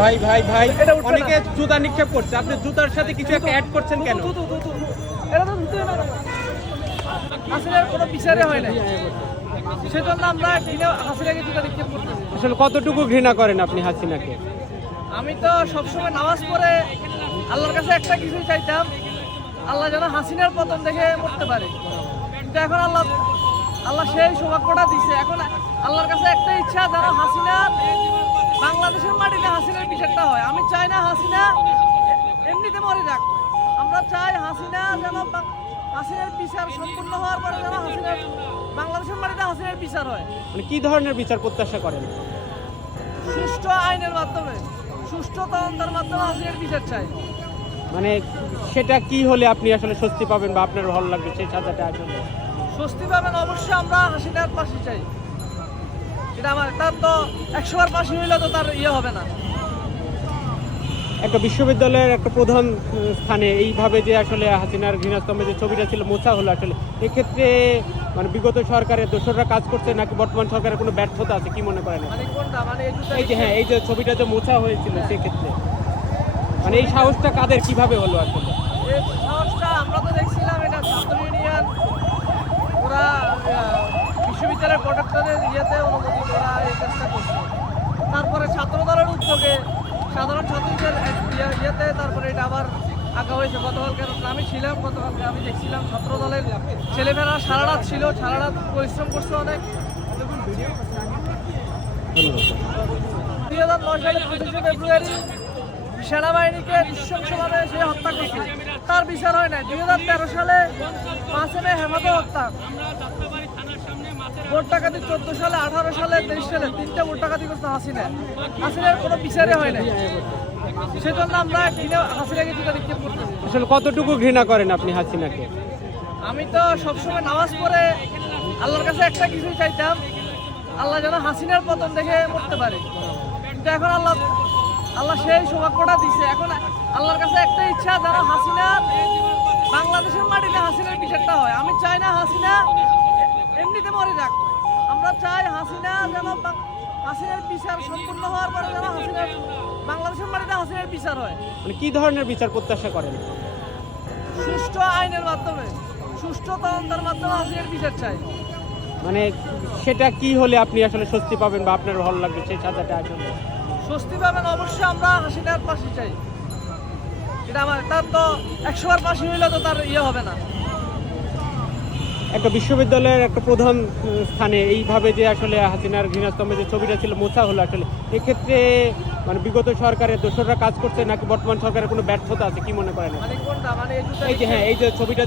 ভাই ভাই ভাই। অনেকে জুতা নিক্ষেপ করছে। আপনি জুতার সাথে কিছু একটা অ্যাড করছেন কেন। এটা তো না। কোনো বিচারে হয় না সেজন্য আমরা কিনে হাসিনাকে জুতা নিক্ষেপ করতেছি আসলে কতটুকু ঘৃণা করেন আপনি হাসিনাকে? আমি তো সবসময় নামাজ পড়ে আল্লাহর কাছে একটা কিছুই চাইতাম আল্লাহ যেন হাসিনার পতন দেখে মরতে পারে। কিন্তু এখন আল্লাহ আল্লাহ সেই সৌভাগ্যটা দিছে। এখন আল্লাহর কাছে একটা ইচ্ছা যেন হাসিনার বাংলাদেশের মাটিতে হাসিনার বিচারটা হয়। আমি চাই না হাসিনা এমনিতে মরে যাক। আমরা চাই হাসিনা যেন হাসিনার বিচার সম্পূর্ণ হওয়ার পরে যেন হাসিনার বাংলাদেশের মাটিতে হাসিনার বিচার হয়। মানে কি ধরনের বিচার প্রত্যাশা করেন? সুষ্ঠু আইনের মাধ্যমে। সুষ্ঠু তদন্তের মাধ্যমে হাসিনার বিচার চাই। মানে সেটা কি হলে আপনি আসলে স্বস্তি পাবেন বা আপনার ভালো লাগবে সেই সাজাটা আসলে? স্বস্তি পাবেন অবশ্যই আমরা হাসিনার পাশে চাই। এটা আমার তার তো একশো পাশে হইলে তো তার ইয়ে হবে না। একটা বিশ্ববিদ্যালয়ের একটা প্রধান স্থানে এইভাবে যে আসলে হাসিনার ঘৃণাস্তম্ভে যে ছবিটা ছিল মোছা হলো আসলে। এক্ষেত্রে মানে বিগত সরকারের দোসররা কাজ করছে নাকি বর্তমান সরকারের কোনো ব্যর্থতা আছে কি মনে করেন? মানে মানে এই যে হ্যাঁ এই যে ছবিটা যে মোছা হয়েছিল সেক্ষেত্রে। মানে এই সাহসটা কাদের কীভাবে হলো আসলে? সাহসটা আমরা তো দেখছিলাম এটা ছাত্র ইউনিয়ন ওরা আহ, বিশ্ববিদ্যালয়ের প্রোডাক্টরের ইয়েতে অনুমতি ওরা এই করছে। তারপরে ছাত্র দলের উদ্যোগে সাধারণ ছাত্রদের ইয়ে- ইয়েতে তারপরে এটা আবার আঁকা হয়েছে। গতকালকে আমি ছিলাম, গতকালকে আমি দেখছিলাম ছাত্র দলের ছেলেমেয়েরা সারা রাত ছিল, সারা রাত পরিশ্রম করছে অনেক। দুই হাজার নয় পঁচিশে ফেব্রুয়ারি সেনাবাহিনীকে নৃশংসভাবে সে হত্যা করছে। তার বিচার হয় নাই। দুই হাজার তেরো সালে পাঁচে মে হেমাদ হত্যা। ভোট ডাকাতি চোদ্দ সালে আঠারো সালে তেইশ সালে তিনটে ভোট ডাকাতি করতে হাসিনা। হাসিনার কোনো বিচারে হয় নাই। সেজন্য আমরা কিনে হাসিনাকে জুতা নিক্ষেপ করতেছি আসলে কতটুকু ঘৃণা করেন আপনি হাসিনাকে? আমি তো সবসময় নামাজ পড়ে আল্লাহর কাছে একটা কিছুই চাইতাম আল্লাহ যেন হাসিনার পতন দেখে মরতে পারে। কিন্তু এখন আল্লাহ আল্লাহ সেই সৌভাগ্যটা দিছে। এখন আল্লাহর কাছে একটা ইচ্ছা যেন হাসিনার বাংলাদেশের মাটিতে হাসিনার বিচারটা হয়। আমি চাই না হাসিনা এমনিতে মরে যাক। আমরা চাই হাসিনা যেন হাসিনার বিচার সম্পূর্ণ হওয়ার পরে যেন হাসিনার বাংলাদেশের মাটিতে হাসিনার বিচার হয়। মানে কি ধরনের বিচার প্রত্যাশা করেন? সুষ্ঠু আইনের মাধ্যমে সুষ্ঠু তদন্তের মাধ্যমে হাসিনার বিচার চাই। মানে সেটা কি হলে আপনি আসলে স্বস্তি পাবেন বা আপনার ভালো লাগবে সেই সাজাটা আসলে? স্বস্তি পাবেন অবশ্যই আমরা হাসিনার পাশে চাই। এটা আমার তার তো একশো পাশে হইলে তো তার ইয়ে হবে না। একটা বিশ্ববিদ্যালয়ের একটা প্রধান স্থানে এইভাবে যে আসলে হাসিনার ঘৃণাস্তম্ভে যে ছবিটা ছিল মোছা হলো আসলে। এক্ষেত্রে মানে বিগত সরকারের দোসররা কাজ করছে নাকি বর্তমান সরকারের কোনো ব্যর্থতা আছে? কি মনে করেন? মানে এই যে হ্যাঁ এই যে ছবিটা